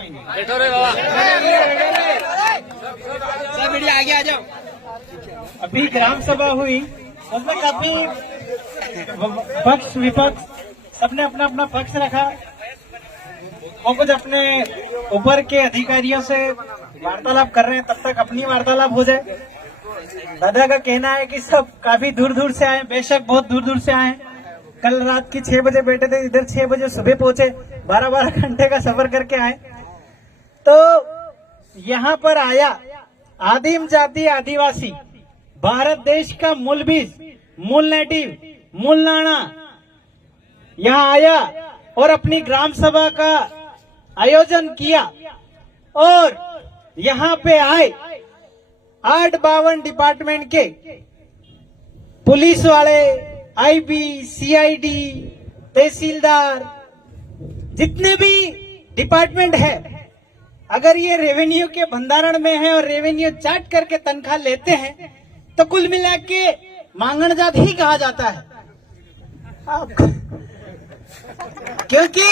पाएंगे। सब मीडिया आगे आ जाओ। अभी ग्राम सभा हुई, मतलब काफी पक्ष विपक्ष सबने अपना अपना पक्ष रखा और कुछ अपने ऊपर के अधिकारियों से वार्तालाप कर रहे हैं, तब तक अपनी वार्तालाप हो जाए। दादा का कहना है कि सब काफी दूर दूर से आए, बेशक बहुत दूर दूर से आए। कल रात की 6 बजे बैठे थे, इधर 6 बजे सुबह पहुंचे, 12-12 घंटे का सफर करके आए। तो यहाँ पर आया आदिम जाति आदिवासी, भारत देश का मूल बीज, मूल नेटिव, मूल नाना यहाँ आया और अपनी ग्राम सभा का आयोजन किया। और यहाँ पे आए 8-52 डिपार्टमेंट के पुलिस वाले, आईबी, सीआईडी, तहसीलदार, जितने भी डिपार्टमेंट है, अगर ये रेवेन्यू के भंडारण में है और रेवेन्यू चार्ट करके तनख्वाह लेते हैं तो कुल मिला के मांगण जात ही कहा जाता है। क्योंकि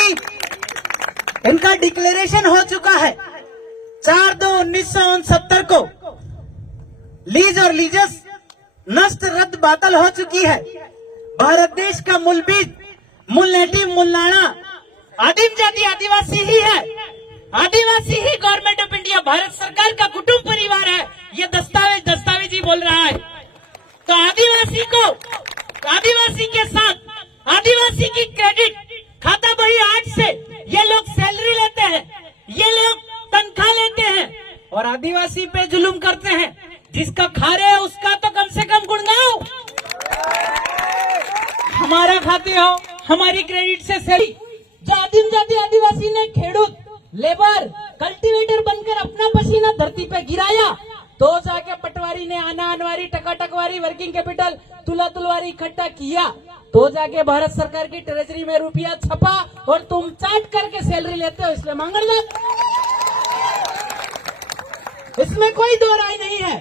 इनका डिक्लेरेशन हो चुका है 4/2/1969 को, लीज और लीजस नष्ट रद्द बातल हो चुकी है। भारत देश का मूल बीज, मूल नेटिव, मूल नाना आदिम जाति आदिवासी ही है। आदिवासी ही गवर्नमेंट ऑफ इंडिया, भारत सरकार का कुटुंब परिवार है। ये दस्तावेज ही बोल रहा है। तो आदिवासी को, आदिवासी के साथ आदिवासी की क्रेडिट खाता बही 8 से ये लोग सैलरी लेते हैं, ये लोग तनख्वाह लेते हैं और आदिवासी पे जुल्म करते हैं। जिसका खा रहे हो उसका तो कम से कम गुण गाओ। हमारा खाते हो, हमारी क्रेडिट से सही। जो आदिम जाति आदिवासी ने खेडूत, लेबर, कल्टीवेटर बनकर अपना पसीना धरती पे गिराया, तो जाके पटवारी ने आना अनवारी, टकाटकवारी, वर्किंग कैपिटल, तुला तुलवारी इकट्ठा किया, तो जाके भारत सरकार की ट्रेजरी में रुपया छपा और तुम चाट करके सैलरी लेते हो, इसलिए मांगण जात। इसमें कोई दो राय नहीं है।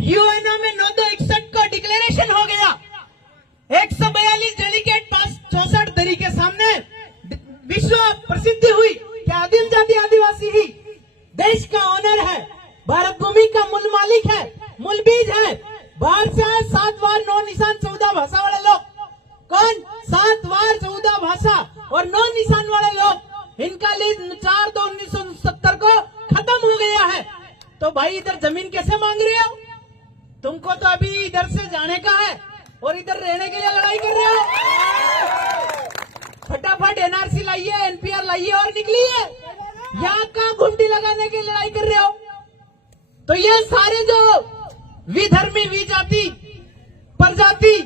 यूएनओ में 9/61 को डिक्लेरेशन हो गया। 142 डेलीगेट पास 64 दरी के सामने विश्व प्रसिद्धि हुई कि आदिम जाति आदिवासी ही देश का ऑनर है, भारत भूमि का मूल मालिक है, मूल बीज है। बाहर से आए 7 वार 9 निशान 14 भाषा वाले लोग। कौन? 7 वार 14 भाषा और 9 निशान वाले लोग। इनका लीज 4/2/1969 को खत्म हो गया है। तो भाई इधर जमीन कैसे मांग रहे हो? तुमको तो अभी इधर से जाने का है और इधर रहने के लिए लड़ाई कर रहे हो। फटाफट एनआरसी लाइए, एनपीआर लाइए और निकलिए। यहाँ का घुमटी लगाने की लड़ाई कर रहे हो। तो ये सारे जो विधर्मी, विजाति, प्रजाति,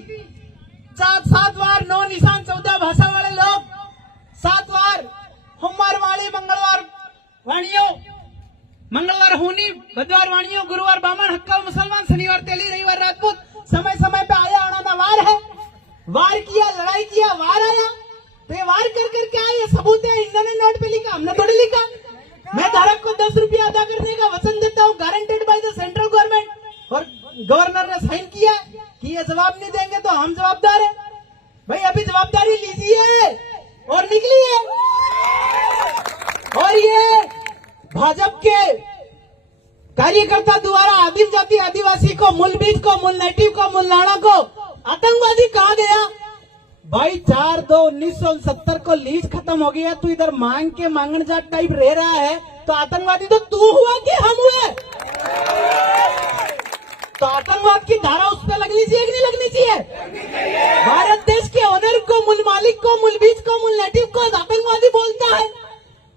7 वार 9 निशान 14 भाषा वाले लोग, 7 वार सोमवार वाले, मंगलवार वाणियों, मंगलवार होनी, बुधवार वाणियों, गुरुवार बामण, हक्का मुसलमान, शनिवार तेली, रविवार राजपूत, समय समय पे आया आना वार है। वार किया, लड़ाई किया, वार आया। तो ये वार कर करके आए, ये सबूत है। इन्होंने नोट पे लिखा, हमने थोड़ी लिखा। मैं धारक को 10 रुपया अदा करने का वचन देता हूँ, guaranteed by the central government, और गवर्नर ने साइन किया कि ये जवाब नहीं देंगे तो हम जवाबदार है। भाई अभी जवाबदारी लीजिए और निकलिए। और ये भाजपा के कार्यकर्ता द्वारा आदिम जाति आदिवासी को, मूल बीज को, मूल नेटिव को, मूल नाना को आतंकवादी कहा गया। भाई 4/2/1969 को लीज खत्म हो गया, तू इधर मांग के मांगण जाट टाइप रह रहा है, तो आतंकवादी तो तू हुआ कि हम हुए? तो आतंकवाद की धारा उस पर लगनी चाहिए कि नहीं लगनी चाहिए? भारत देश के ओनर को, मूल मालिक को, मूल बीज को, मूल नेटिव को आतंकवादी बोलता है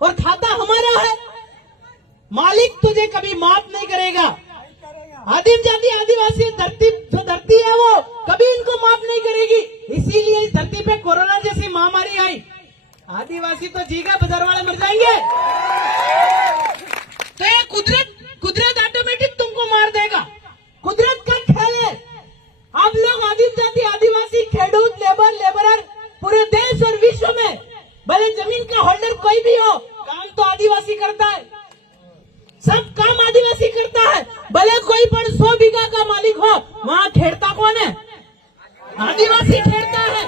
और खाता हमारा है। मालिक तुझे कभी माफ नहीं करेगा। आदिम जाति आदिवासी धरती, जो धरती है वो कभी इनको माफ नहीं करेगी। इसीलिए इस धरती पे कोरोना जैसी महामारी आई। आदिवासी तो जीगा, बाजार वाले मर जाएंगे। तो ये कुदरत ऑटोमेटिक तुमको मार देगा। कुदरत का खेल है। आप लोग आदिम जाति आदिवासी, खेडूत, लेबरर पूरे देश और विश्व में, भले जमीन का होल्डर कोई भी हो, काम तो आदिवासी करता है। सब काम आदिवासी करता है। भले कोई पर 100 बीघा का मालिक हो, वहाँ खेड़ता कौन है? आदिवासी खेड़ता है।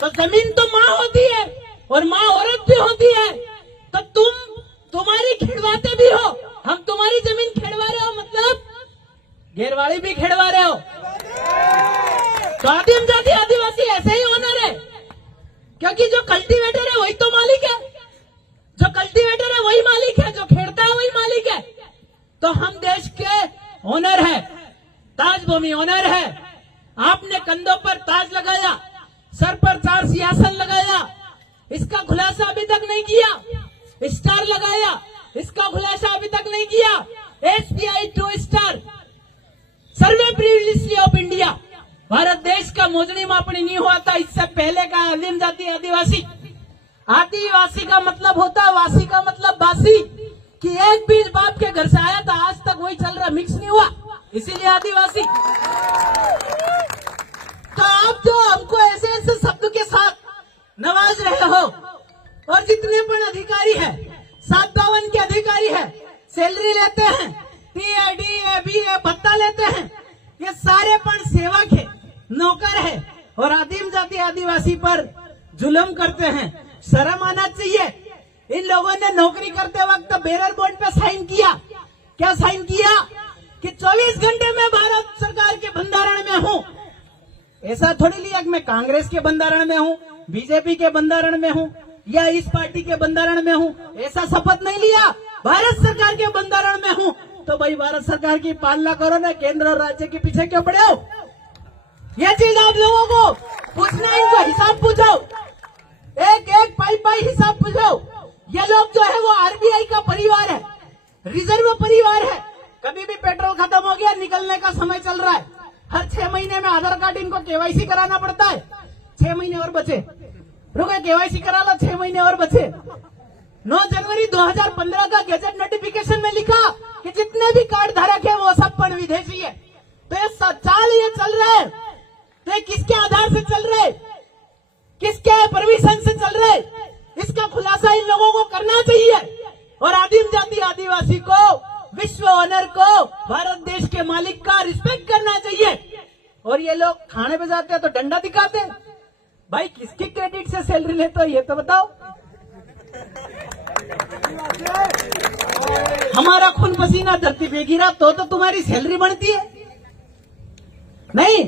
तो जमीन तो माँ होती है और माँ औरत भी होती है। तो तुम्हारी हमारी जमीन खेड़वा रहे हो, मतलब घेरवाड़ी भी खेड़वा रहे हो। तो आदिम जाति आदिवासी ऐसे ही ओनर है, क्योंकि जो कल्टीवेटर है वही तो मालिक है, जो कल्टीवेटर है वही मालिक है, जो खेड़ता है वही मालिक है। तो हम देश के ओनर है, ताज भूमि ओनर है। आपने कंधों पर ताज लगाया, सर पर 4 सिंहासन लगाया, इसका खुलासा अभी तक नहीं किया। स्टार लगाया, इसका खुलासा अभी तक नहीं किया। SBI 2 star survey privilege of India, Bharat देश का मोजनी मापनी नहीं हुआ था इससे पहले का आदिम जाति आदिवासी। आदिवासी का मतलब होता है, वासी का मतलब बासी, कि एक बीज बाप के घर से आया था, आज तक वही चल रहा, मिक्स नहीं हुआ, इसीलिए आदिवासी। तो आप जो हमको ऐसे ऐसे शब्द के साथ नवाज रहे हो, और जितने पण अधिकारी है, 752 के अधिकारी है, सैलरी लेते हैं, टीए डीए बीए भत्ता लेते हैं, ये सारे पण सेवक है, नौकर है, और आदिम जाति आदिवासी पर जुल्म करते हैं। शर्म आना चाहिए। इन लोगों ने नौकरी करते वक्त बेरर बॉन्ड पे साइन किया। क्या साइन किया? कि 24 घंटे में भारत सरकार के बंधारण में हूँ। ऐसा थोड़ी लिया कि मैं कांग्रेस के बंधारण में हूँ, बीजेपी के बंधारण में हूँ, या इस पार्टी के बंधारण में हूँ, ऐसा शपथ नहीं लिया। भारत सरकार के बंधारण में हूँ, तो भाई भारत सरकार की पालना करो ना, केंद्र और राज्य के पीछे क्यों पड़े हो? ये चीज आप लोगों को पूछना, इनको हिसाब पूछो, एक एक पाई हिसाब पूछो। ये लोग जो है वो RBI का परिवार है, रिजर्व परिवार है। कभी भी पेट्रोल खत्म हो गया, निकलने का समय चल रहा है, हर 6 महीने में आधार कार्ड इनको KYC कराना पड़ता है। 6 महीने और बचे, रुको KYC करा लो, 6 महीने और बचे। 9 जनवरी 2015 का गैजेट नोटिफिकेशन में लिखा कि जितने भी कार्ड धारक है वो सब पण विदेशी है। तो ये चाल ये चल रहा है, तो ये किसके आधार से चल रहे, किसके परमिशन से चल रहे, इसका खुलासा इन लोगों को करना चाहिए। और आदिम जाति आदिवासी को, विश्व ऑनर को, भारत देश के मालिक का रिस्पेक्ट करना चाहिए। और ये लोग खाने पे जाते हैं तो डंडा दिखाते हैं। भाई किसके क्रेडिट से सैलरी लेते हो ये तो बताओ। हमारा खून पसीना धरती पे गिरा तो तुम्हारी सैलरी बढ़ती है? नहीं,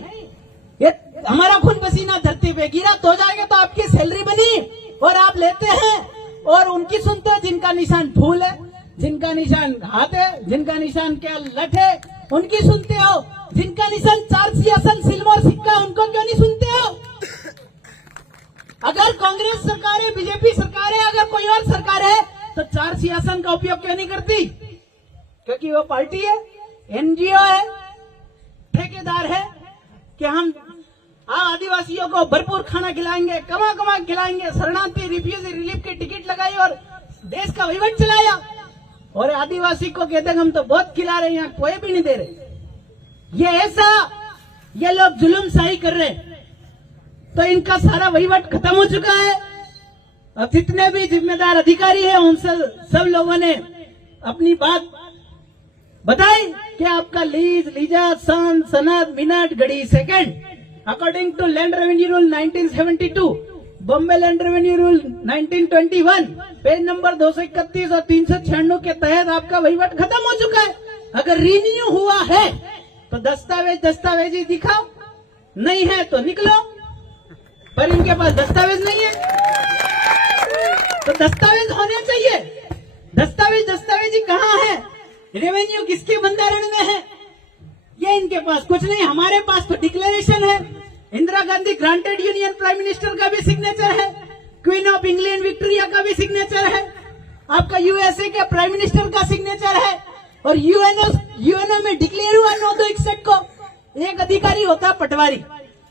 ये हमारा खून पसीना धरती पे गिरा तो जाएगा तो आपकी सैलरी बनी, और आप लेते हैं और उनकी सुनते हो जिनका निशान फूल है, जिनका निशान हाथ है, जिनका निशान क्या लठ है, उनकी सुनते हो। जिनका निशान 4 सिंहासन सिल्वर सिक्का, उनको क्यों नहीं सुनते हो? अगर कांग्रेस सरकार है, बीजेपी सरकार है, अगर कोई और सरकार है, तो 4 सिंहासन का उपयोग क्यों नहीं करती? क्योंकि वो पार्टी है, NGO है, ठेकेदार है, कि हम आदिवासियों को भरपूर खाना खिलाएंगे, कमा खिलाएंगे, शरणार्थी रिफ्यूजी रिलीफ की टिकट लगाई और देश का वहीवट चलाया। और आदिवासी को कहते हैं हम तो बहुत खिला रहे हैं, यहाँ कोई भी नहीं दे रहे। ये ऐसा ये लोग जुल्मशाही कर रहे, तो इनका सारा वहीवट खत्म हो चुका है। अब जितने भी जिम्मेदार अधिकारी हैं उनसे सब लोगों ने अपनी बात बताई कि आपका लीज, लीजा, सन, सनद, मिनट, घड़ी, second according to land revenue rule 1972, Bombay land revenue rule 1921, page number 231 और 396 के तहत आपका वहीवट खत्म हो चुका है। अगर रिन्यू हुआ है तो दस्तावेज ही दिखाओ, नहीं है तो निकलो। पर इनके पास दस्तावेज नहीं है, तो दस्तावेज होने चाहिए। दस्तावेज ही कहाँ है? रेवेन्यू किसके बंधारण में है? ये इनके पास कुछ नहीं। हमारे पास तो डिक्लेरेशन है, Indira Gandhi granted union prime minister का भी सिग्नेचर है, क्वीन ऑफ इंग्लैंड विक्टोरिया का भी सिग्नेचर है, आपका USA के प्राइम मिनिस्टर का सिग्नेचर है, और यूएनओ में डिक्लेयर हुआ 9/261 को। एक अधिकारी होता है पटवारी,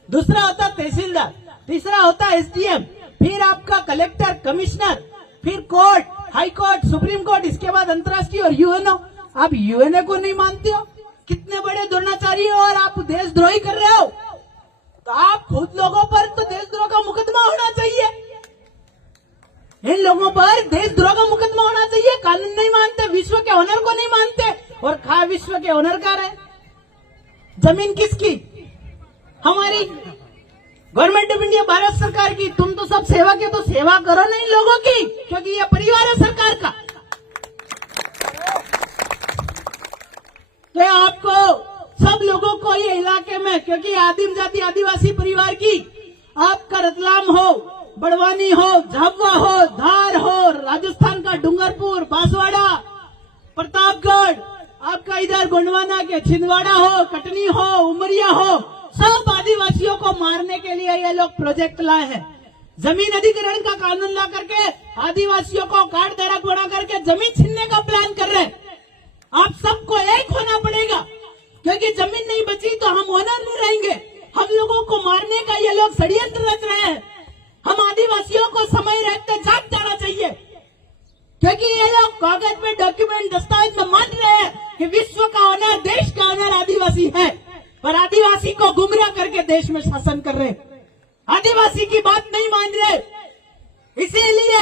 दूसरा होता तहसीलदार, तीसरा होता SDM, फिर आपका कलेक्टर, कमिश्नर, फिर court, high court, supreme court, इसके बाद अंतर्राष्ट्रीय और यूएनओ। आप यूएनओ को नहीं मानते हो? कितने बड़े द्रोणाचार्य हो, और आप देशद्रोही कर रहे हो। तो आप खुद लोगों पर तो देशद्रोह का मुकदमा होना चाहिए, इन लोगों पर देशद्रोह का मुकदमा होना चाहिए। कानून नहीं मानते, विश्व के ऑनर को नहीं मानते, और खा विश्व के ऑनर का रहे। जमीन किसकी? हमारी गवर्नमेंट ऑफ इंडिया, भारत सरकार की। तुम तो सब सेवक है, तो सेवा करो ना इन लोगों की, क्योंकि ये परिवार है सरकार का। इलाके में, क्योंकि आदिम जाति आदिवासी परिवार की आपका रतलाम हो, बड़वानी हो, झाबुआ हो, धार हो, राजस्थान का डूंगरपुर, बांसवाड़ा, प्रतापगढ़, आपका इधर गोंडवाना के छिंदवाड़ा हो, कटनी हो, उमरिया हो, सब आदिवासियों को मारने के लिए ये लोग प्रोजेक्ट लाए हैं। जमीन अधिग्रहण का कानून ला करके आदिवासियों को काट दरक बना करके जमीन छीनने का प्लान कर रहे हैं। आप सबको एक होना पड़ेगा, क्योंकि जमीन नहीं बची तो हम ओनर नहीं रहेंगे। हम लोगों को मारने का ये लोग षड्यंत्र रच रहे हैं। हम आदिवासियों को समय रहते जाग जाना चाहिए, क्योंकि ये लोग कागज में, डॉक्यूमेंट, दस्तावेज में मान रहे हैं कि विश्व का ऑनर, देश का ऑनर आदिवासी है, पर आदिवासी को गुमराह करके देश में शासन कर रहे हैं। आदिवासी की बात नहीं मान रहे, इसीलिए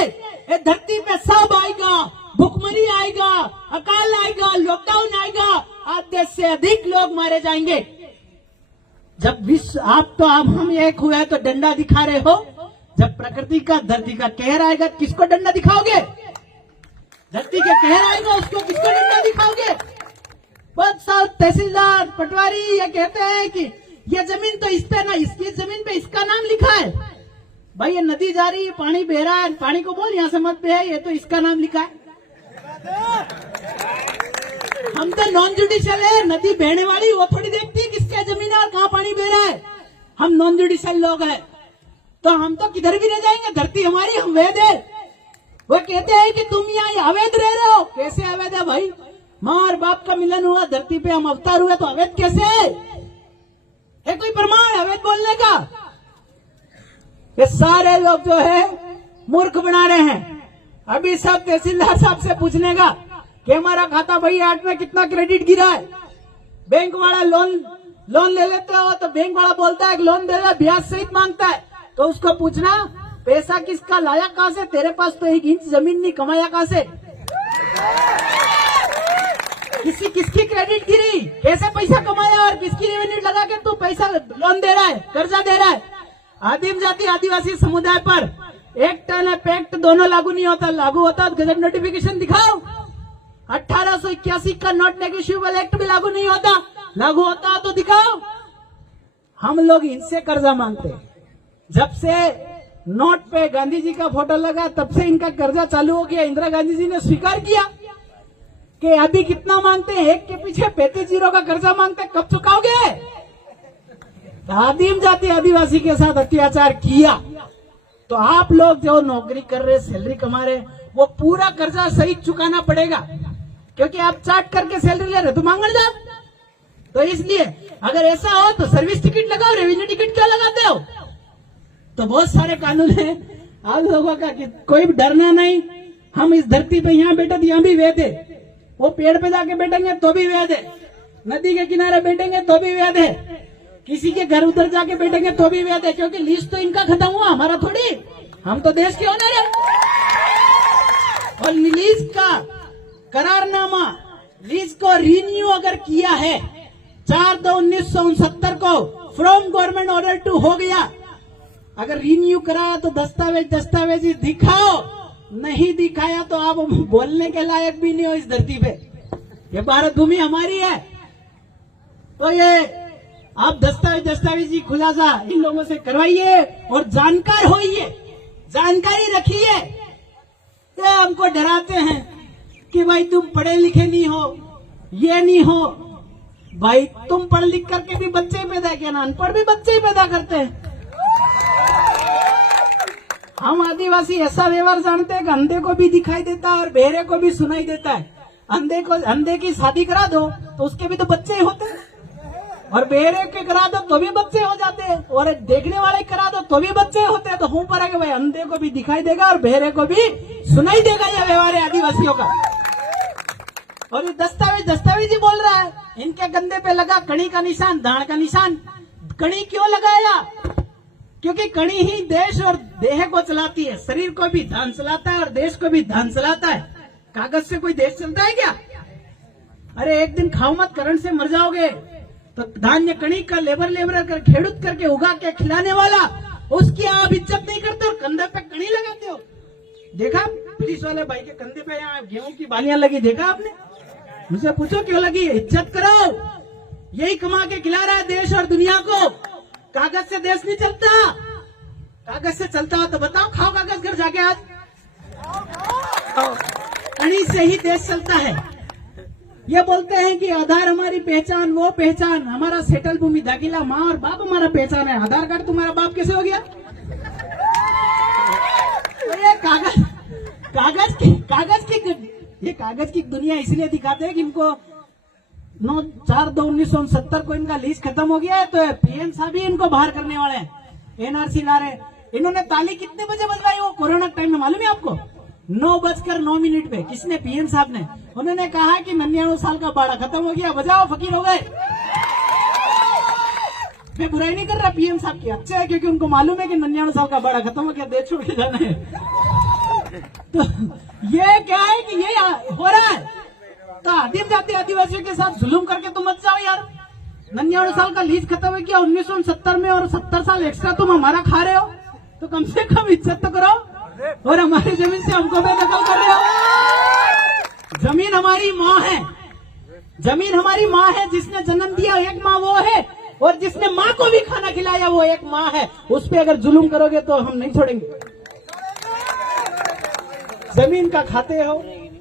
ये धरती पे सब आएगा, भुखमरी आएगा, अकाल आएगा, लॉकडाउन आएगा, आधे से अधिक लोग मारे जाएंगे। जब विश्व आप तो आप हम एक हुए तो डंडा दिखा रहे हो, जब प्रकृति का, धरती का कहर आएगा किसको डंडा दिखाओगे? धरती का कहर आएगा उसको किसको डंडा दिखाओगे? बहुत सारे तहसीलदार, पटवारी ये कहते हैं कि ये जमीन तो इस पे ना, इसकी जमीन पे इसका नाम लिखा है। भाई ये नदी जा रही है, पानी बह रहा है, पानी को बोल यहाँ से मत बहे, ये तो इसका नाम लिखा है। हम तो नॉन जुडिशियल है, नदी बहने वाली वो थोड़ी देखती है किसका जमीन है और कहाँ पानी बह रहा है। हम नॉन जुडिशियल लोग हैं, तो हम तो किधर भी रह जाएंगे, धरती हमारी, हम वैध है। वो कहते हैं कि तुम यहाँ अवैध रह रहे हो। कैसे अवैध है भाई? माँ और बाप का मिलन हुआ, धरती पे हम अवतार हुए, तो अवैध कैसे है? कोई प्रमाण अवैध बोलने का? ये सारे लोग जो है मूर्ख बना रहे हैं। अभी सब तहसीलदार साहब से पूछने का कि हमारा खाता भाई 8 में कितना क्रेडिट गिरा है। बैंक वाला लोन ले लेते हो तो बैंक वाला बोलता है कि लोन दे रहा, ब्याज सहित मांगता है, तो उसको पूछना पैसा किसका लाया कहां से? तेरे पास तो 1 इंच जमीन नहीं, कमाया कहां से? किसकी क्रेडिट गिरी, कैसे पैसा कमाया और किसकी रेवेन्यू लगा के तू पैसा लोन दे रहा है, कर्जा दे रहा है? आदिम जाति आदिवासी समुदाय पर एक्ट एंड पैक्ट दोनों लागू नहीं होता। लागू होता तो गजट नोटिफिकेशन दिखाओ। 1881 का नॉट नेगोशिएबल एक्ट भी लागू नहीं होता, लागू होता तो दिखाओ। हम लोग इनसे कर्जा मांगते हैं। जब से नोट पे गांधी जी का फोटो लगा तब से इनका कर्जा चालू हो गया। इंदिरा गांधी जी ने स्वीकार किया कि अभी कितना मांगते हैं, एक के पीछे 35 का कर्जा मांगते हैं, कब चुकाओगे? आदिम जाति आदिवासी के साथ अत्याचार किया तो आप लोग जो नौकरी कर रहे, सैलरी कमा रहे, वो पूरा कर्जा सहित चुकाना पड़ेगा, क्योंकि आप चार्ट करके सैलरी ले रहे तो मांगने जाओ। तो इसलिए अगर ऐसा हो तो सर्विस टिकट लगाओ, रेवेन्यू टिकट क्यों लगाते हो? तो बहुत सारे कानून है आप लोगों का कि कोई डरना नहीं। हम इस धरती पे यहाँ बैठे तो यहाँ भी वैध है, वो पेड़ पे जाके बैठेंगे तो भी वैध है, नदी के किनारे बैठेंगे तो भी वैध है, किसी के घर उधर जाके बैठेंगे तो भी वैध है, क्योंकि लीज तो इनका खत्म हुआ, हमारा थोड़ी। हम तो देश के ओनर है। और लीज का करारनामा, लीज को रिन्यू अगर किया है 4/2/1969 को फ्रॉम गवर्नमेंट ऑर्डर टू हो गया। अगर रिन्यू कराया तो दस्तावेज दिखाओ, नहीं दिखाया तो आप बोलने के लायक भी नहीं हो इस धरती पे। ये भारत भूमि हमारी है, तो ये आप दस्तावेजी खुलासा इन लोगों से करवाइए और जानकार होइए, जानकारी रखिए। ये हमको डराते हैं कि भाई तुम पढ़े लिखे नहीं हो, ये नहीं हो। भाई तुम पढ़ लिख करके भी बच्चे पैदा किया ना, अनपढ़ भी बच्चे ही पैदा करते हैं। हम आदिवासी ऐसा व्यवहार जानते हैं कि अंधे को भी दिखाई देता है और बहरे को भी सुनाई देता है। अंधे की शादी करा दो तो उसके भी तो बच्चे होते हैं, और बहरे के करा दो तो भी बच्चे हो जाते हैं, और देखने वाले करा दो तो भी बच्चे होते हैं। तो हूं पर है कि भाई अंधे को भी दिखाई देगा और बहरे को भी सुनाई देगा। यह व्यवहार है आदिवासियों का। और ये दस्तावेज ही बोल रहा है, इनके गंदे पे लगा कणी का निशान, दाण का निशान। कणी क्यों लगाया? क्योंकि कणी ही देश और देह को चलाती है, शरीर को भी धान चलाता है और देश को भी धान चलाता है। कागज से कोई देश चलता है क्या? अरे एक दिन खाओ मत, करंट से मर जाओगे। तो धान्य कणी का लेबर कर खेड़ूत करके उगा के खिलाने वाला, उसकी आप इज्जत नहीं करते और कंधे पे कणी लगाते हो। देखा पुलिस वाले भाई के कंधे पे यहाँ गेहूं की बालियां लगी, देखा आपने? मुझसे पूछो क्यों लगी? इज्जत करो। यही कमा के खिला रहा है देश और दुनिया को। कागज से देश नहीं चलता। कागज से चलता हो तो बताओ, खाओ कागज घर जाके आज। अणी से ही देश चलता है। ये बोलते हैं कि आधार हमारी पहचान, वो पहचान, हमारा सेटल भूमि दाखिला, माँ और बाप हमारा पहचान है। आधार कार्ड तुम्हारा बाप कैसे हो गया? तो ये कागज की दुनिया इसलिए दिखाते हैं कि इनको 4/2/1969 को इनका लीज खत्म हो गया है, तो पीएम साहब ही इनको बाहर करने वाले हैं। एनआरसी ला रहे। इन्होंने ताली कितने बजे बजवाई वो कोरोना टाइम में, मालूम है आपको? 9:09 पे। किसने? पीएम साहब ने। उन्होंने कहा कि 99 साल का बाड़ा खत्म हो गया, बजाओ, फकीर हो गए। मैं बुराई नहीं कर रहा पीएम साहब की, अच्छा है, क्योंकि उनको मालूम है कि 99 साल का बाड़ा खत्म हो गया, देश छोड़ के जाना है। तो ये क्या है कि ये हो रहा है। तो आदिम जाति आदिवासियों के साथ जुलूम करके तुम मत जाओ यार। 99 साल का लीज खत्म हो गया 1969 में, और 70 साल एक्स्ट्रा तुम हमारा खा रहे हो, तो कम से कम इज्जत तो करो। और हमारी जमीन से हमको बेदखल कर रहे हो। जमीन हमारी माँ है, जमीन हमारी माँ है। जिसने जन्म दिया एक माँ वो है, और जिसने माँ को भी खाना खिलाया वो एक माँ है। उस पे अगर जुलूम करोगे तो हम नहीं छोड़ेंगे। जमीन का खाते हो,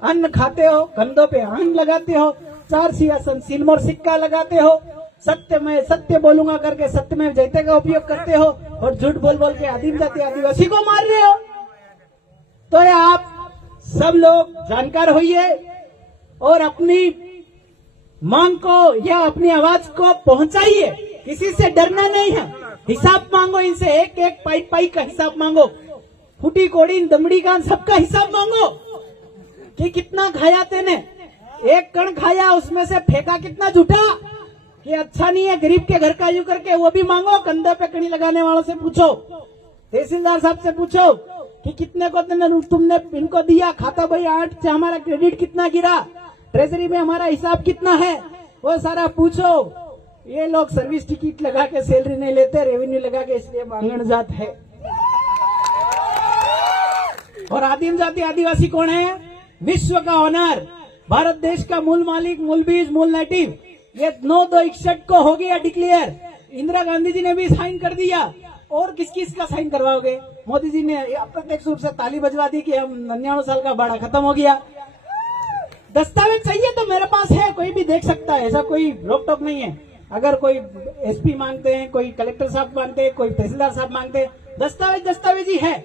अन्न खाते हो, कंधों पे अन्न लगाते हो, 4 सिंहासन सिल्वर सिक्का लगाते हो, सत्य में सत्य बोलूंगा करके सत्य में जयते का उपयोग करते हो, और झूठ बोल बोल के आदिम जाति आदिवासी को मार रहे हो। तो ये आप सब लोग जानकार होइए और अपनी मांग को या अपनी आवाज को पहुंचाइए। किसी से डरना नहीं है। हिसाब मांगो इनसे, एक एक पाई का हिसाब मांगो। फूटी कोड़ी दमड़ी कान सबका हिसाब मांगो कि कितना खाया तेने। एक कण खाया, उसमें से फेंका कितना झूठा कि अच्छा नहीं है, गरीब के घर का यूं करके, वो भी मांगो। कंधे पे कड़ी लगाने वालों से पूछो, तहसीलदार साहब से पूछो कि कितने को तुमने इनको दिया, खाता भाई 8 से हमारा क्रेडिट कितना गिरा, ट्रेजरी में हमारा हिसाब कितना है, वो सारा पूछो। ये लोग सर्विस टिकट लगा के सैलरी नहीं लेते, रेवेन्यू लगा के, इसलिए मांगण जात है। और आदिम जाति आदिवासी कौन है? विश्व का ऑनर, भारत देश का मूल मालिक, मूल बीज, मूल नेटिव। ये 9/2/61 को हो गया डिक्लेयर। इंदिरा गांधी जी ने भी साइन कर दिया। और किस किस का साइन करवाओगे? मोदी जी ने अप्रत्यक्ष रूप से ताली बजवा दी कि हम 99 साल का बाड़ा खत्म हो गया। दस्तावेज चाहिए तो मेरे पास है, कोई भी देख सकता है, ऐसा कोई रोक टोक नहीं है। अगर कोई एसपी मांगते हैं, कोई कलेक्टर साहब मांगते हैं, कोई तहसीलदार साहब मांगते हैं, दस्तावेज ही है।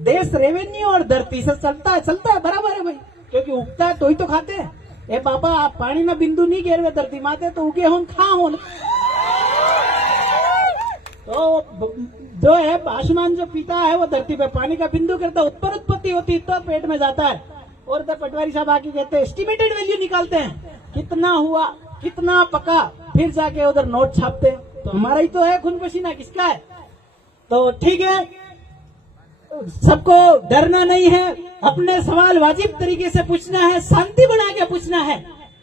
देश रेवेन्यू और धरती से चलता है बराबर है भाई, क्योंकि उगता है तो ही तो खाते हैं। ए बाबा, आप पानी में बिंदु नहीं गिरवे धरती माते तो उगे हम खा हो। तो जो है आसमान जो पीता है वो धरती पे पानी का बिंदु करता है, उत्पत्ति होती है तो पेट में जाता है। और इधर पटवारी साहब आके कहते हैं, एस्टिमेटेड वैल्यू निकालते हैं, कितना हुआ, कितना पका, फिर जाके उधर नोट छापते हैं। तो हमारा ही तो है खून पसीना, किसका है? तो ठीक है, सबको डरना नहीं है, अपने सवाल वाजिब तरीके से पूछना है, शांति बना के पूछना है,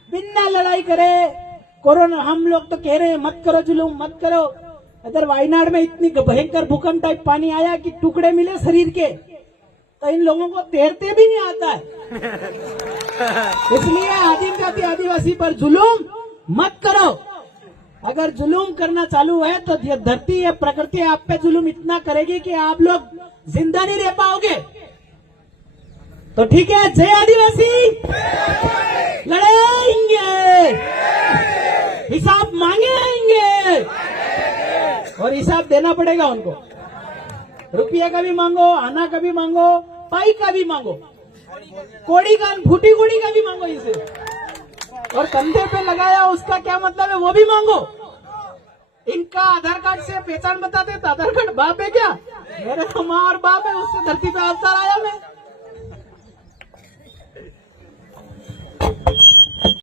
बिना लड़ाई करे। कोरोना हम लोग तो कह रहे हैं मत करो जुलूम, मत करो। इधर वायनाड में इतनी भयंकर भूकंप टाइप पानी आया कि टुकड़े मिले शरीर के, तो इन लोगों को तैरते भी नहीं आता है। इसलिए आदिम जाति आदिवासी पर जुलूम मत करो। अगर जुलूम करना चालू है तो धरती या प्रकृति आप पे जुलूम इतना करेगी कि आप लोग जिंदा नहीं रह पाओगे। तो ठीक है, जय आदिवासी, लड़ेंगे, हिसाब मांगेंगे, और हिसाब देना पड़ेगा उनको। रुपये का भी मांगो, आना का भी मांगो, पाई का भी मांगो, कोड़ी का, फूटी कोड़ी का भी मांगो इसे, और कंधे पे लगाया उसका क्या मतलब है वो भी मांगो। इनका आधार कार्ड से पहचान बताते तो आधार कार्ड बाप है क्या? मेरे तो माँ और बाप है, उससे धरती पे अवतार आया मैं।